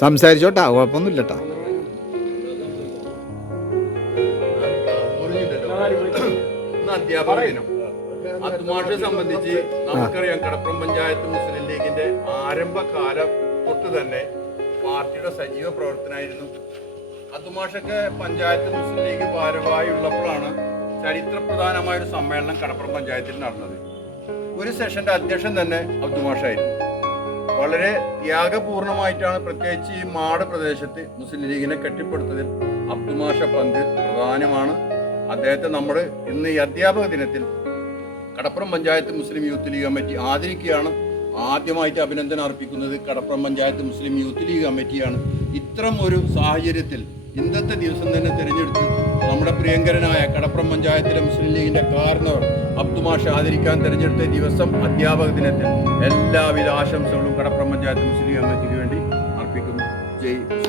സംസാരിച്ചോട്ടാ കുഴപ്പമൊന്നുമില്ല കേട്ടാ അധ്യാപക ദിനം അത്തുമാഷെ സംബന്ധിച്ച് നമുക്കറിയാം കടപ്പുറം പഞ്ചായത്ത് മുസ്ലിം ലീഗിന്റെ ആരംഭകാലം തൊട്ട് തന്നെ പാർട്ടിയുടെ സജീവ പ്രവർത്തനമായിരുന്നു അത്തുമാഷൊക്കെ പഞ്ചായത്ത് മുസ്ലിം ലീഗ് ഭാരവാഹി ഉള്ളപ്പോഴാണ് ചരിത്രപ്രധാനമായ ഒരു സമ്മേളനം കടപ്പുറം പഞ്ചായത്തിൽ നടന്നത്. ഒരു സെഷന്റെ അധ്യക്ഷൻ തന്നെ അബ്ദുമാഷായിരുന്നു വളരെ ത്യാഗപൂർണമായിട്ടാണ് പ്രത്യേകിച്ച് ഈ മാട് പ്രദേശത്ത് മുസ്ലിം ലീഗിനെ കെട്ടിപ്പടുത്തതിൽ അബ്ദുമാഷ പങ്ക് പ്രധാനമാണ്. അദ്ദേഹത്തെ നമ്മൾ ഇന്ന് ഈ അധ്യാപക ദിനത്തിൽ Kadappuram panchayat Muslim youth league committee ആദരിക്കുകയാണ്. ആദ്യമായിട്ട് അഭിനന്ദനം അർപ്പിക്കുന്നത് Kadappuram panchayat Muslim youth league കമ്മിറ്റിയാണ്. ഇത്തരം ഒരു സാഹചര്യത്തിൽ ഇന്നത്തെ ദിവസം തന്നെ തിരഞ്ഞെടുത്ത് നമ്മുടെ പ്രിയങ്കരനായ കടപ്പുറം പഞ്ചായത്തിലെ മുസ്ലിം ലീഗിന്റെ കാരണവർ അബ്ദുമാഷ ആദരിക്കാൻ തിരഞ്ഞെടുത്ത ദിവസം അധ്യാപക ദിനത്തിൽ എല്ലാവിധ ആശംസകളും കടപ്പുറം പഞ്ചായത്ത് മുസ്ലിം ലീഗ് കമ്മിറ്റിക്ക് വേണ്ടി അർപ്പിക്കുന്നു. ജയ്